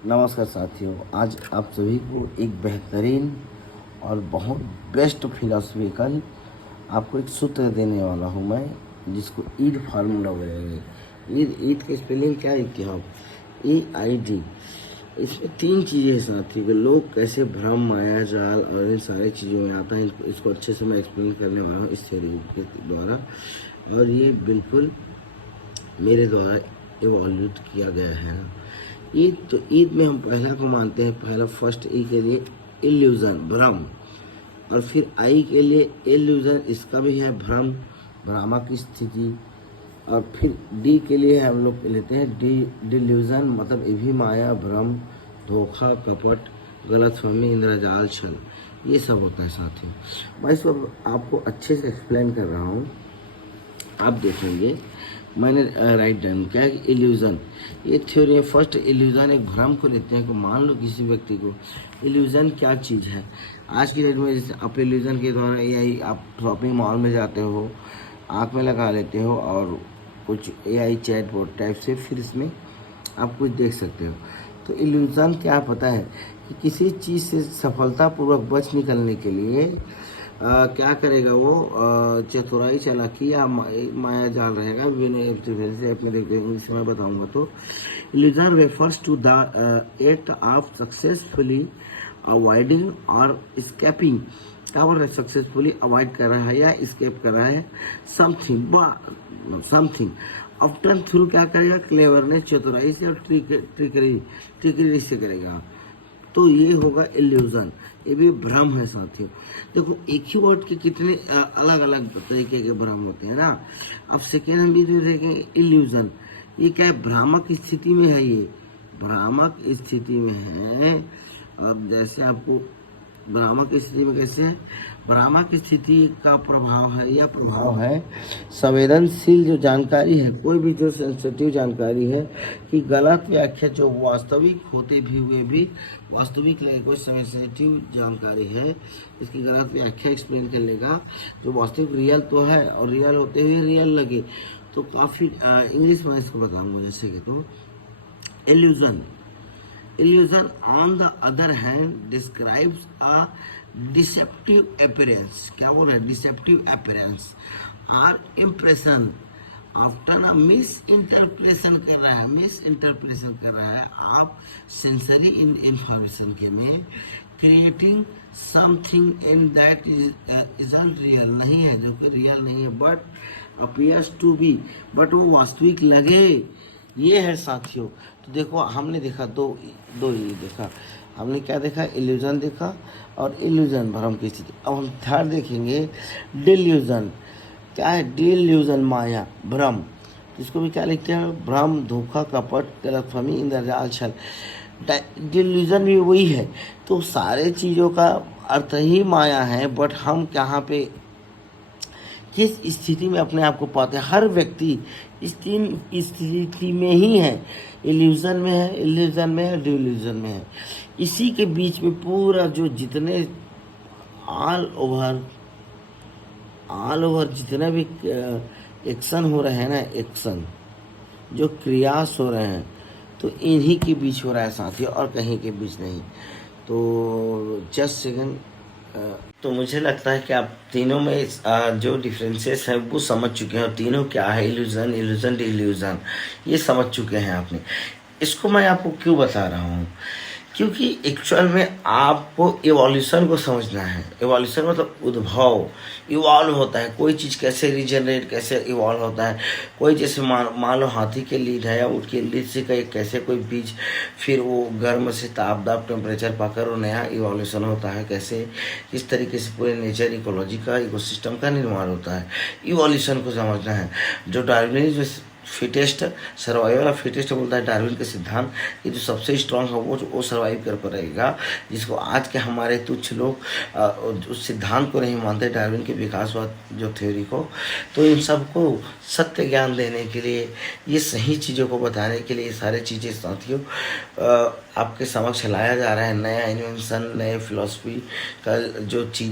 नमस्कार साथियों, आज आप सभी को एक बेहतरीन और बहुत बेस्ट फिलोसफिकल आपको एक सूत्र देने वाला हूँ मैं, जिसको ईड फार्मूला बोलेंगे। ईड का स्पेलिंग क्या है कि आप EID। इसमें तीन चीज़ें हैं साथियों कि लोग कैसे भ्रम, माया जाल और इन सारी चीज़ों में आता है। इसको अच्छे से मैं एक्सप्लेन करने वाला हूँ इस थ्योरी के द्वारा, और ये बिल्कुल मेरे द्वारा एवॉल्यूट किया गया है ना। ईद में हम पहला को मानते हैं, पहला फर्स्ट ई के लिए इल्यूजन, भ्रम, और फिर आई के लिए इल्यूजन, इसका भी है भ्रम, भ्रामक की स्थिति, और फिर डी के लिए हम लोग लेते हैं डिल्यूजन, मतलब ये भी माया, भ्रम, धोखा, कपट, गलतफहमी, इंद्रजाल, छल, ये सब होता है साथियों। मैं इसको आपको अच्छे से एक्सप्लेन कर रहा हूँ, आप देखेंगे। मैंने राइट डन क्या है कि इल्यूज़न, ये थ्योरी है। फर्स्ट इल्यूज़न एक भ्रम को लेते हैं कि मान लो किसी व्यक्ति को इल्यूज़न क्या चीज़ है। आज की डेट में जैसे आप इल्यूज़न के द्वारा AI, आप शॉपिंग मॉल में जाते हो, आँख में लगा लेते हो और कुछ AI चैट बोर्ड टाइप से फिर इसमें आप कुछ देख सकते हो। तो इल्यूज़न क्या पता है कि किसी चीज़ से सफलतापूर्वक बच निकलने के लिए क्या करेगा वो, चतुराई चालाकी या माया जाल रहेगा। में देखते हैं, इसे मैं बताऊंगा। तो illusion refers to the act of successfully avoiding और स्केपिंग। क्या बोल रहा है? सक्सेसफुली अवॉइड कर रहा है या स्केप कर रहा है समथिंग ऑफ्टन थ्रू क्या करेगा, क्लेवरनेस, चतुराई से, और ट्रिकरी से करेगा। तो ये होगा इल्यूजन, ये भी भ्रम है साथियों। देखो, एक ही वर्ड के कितने अलग अलग तरीके के भ्रम होते हैं ना। अब सेकेंड हम भी देखेंगे इल्यूजन, ये क्या है? भ्रामक स्थिति में है, ये भ्रामक स्थिति में है। अब जैसे आपको भ्रामक स्थिति में कैसे है? भ्रामक स्थिति का प्रभाव है, यह प्रभाव है संवेदनशील जो जानकारी है, कोई भी जो सेंसिटिव जानकारी है कि गलत व्याख्या जो वास्तविक होते भी हुए भी वास्तविक लगे, कोई सेंसिटिव जानकारी है, इसकी गलत व्याख्या एक्सप्लेन करने का जो वास्तविक रियल तो है और रियल होते हुए रियल लगे। तो काफ़ी इंग्लिश में इसको बताऊंगा जैसे कि, तो Illusion, on the other hand, describes a deceptive appearance. क्या बोल रहे हैं? Deceptive appearance or impression. Often a misinterpretation कर रहा है आप sensory information के में, creating something in that isn't real, नहीं है, जो कि real नहीं है, but appears to be, but वो वास्तविक लगे। ये है साथियों। तो देखो, हमने देखा दो ये देखा, हमने क्या देखा? इल्यूजन देखा और इल्यूजन भ्रम की स्थिति। अब हम थर्ड देखेंगे डिल्यूजन। क्या है? डिल्यूजन माया, भ्रम, इसको भी क्या लिखते हैं? भ्रम, धोखा, कपट, गलतफहमी, इंद्रजाल, छल। डिल्यूजन भी वही है। तो सारे चीज़ों का अर्थ ही माया है, बट हम कहाँ पे किस स्थिति में अपने आप को पाते हैं? हर व्यक्ति इस तीन स्थिति में ही है, इल्यूजन में है, डिल्यूजन में है। इसी के बीच में पूरा जो जितने ऑल ओवर जितने भी एक्शन हो रहे हैं ना, एक्शन जो क्रियास हो रहे हैं, तो इन्हीं के बीच हो रहा है साथियों, और कहीं के बीच नहीं। तो जस्ट सेकंड। तो मुझे लगता है कि आप तीनों में जो डिफरेंसेस हैं वो समझ चुके हैं, और तीनों क्या है, इल्यूजन, डिल्यूजन, ये समझ चुके हैं आपने। इसको मैं आपको क्यों बता रहा हूँ? क्योंकि एक्चुअल में आपको इवोल्यूशन को समझना है। इवोल्यूशन मतलब उद्भव, इवॉल्व होता है कोई चीज़, कैसे रीजनरेट, कैसे इवॉल्व होता है। कोई जैसे मान लो हाथी के लीड है, या उसके लीड से कैसे कोई बीज, फिर वो गर्म से ताप टेम्परेचर पाकर वो नया इवोल्यूशन होता है। कैसे, किस तरीके से पूरे नेचर, इकोलॉजी का, इकोसिस्टम का निर्माण होता है। इवोल्यूशन को समझना है। जो Darwinism fittest, survival of fittest बोलता है डार्विन के सिद्धांत, कि जो सबसे स्ट्रांग है वो सर्वाइव कर पाएगा। जिसको आज के हमारे तुच्छ लोग उस सिद्धांत को नहीं मानते, डार्विन के विकासवाद जो थ्योरी को। तो इन सबको सत्य ज्ञान देने के लिए, ये सही चीज़ों को बताने के लिए, ये सारे चीज़ें साथियों आपके समक्ष लाया जा रहा है। नया इन्वेंशन, नए फिलॉसफी का जो चीज़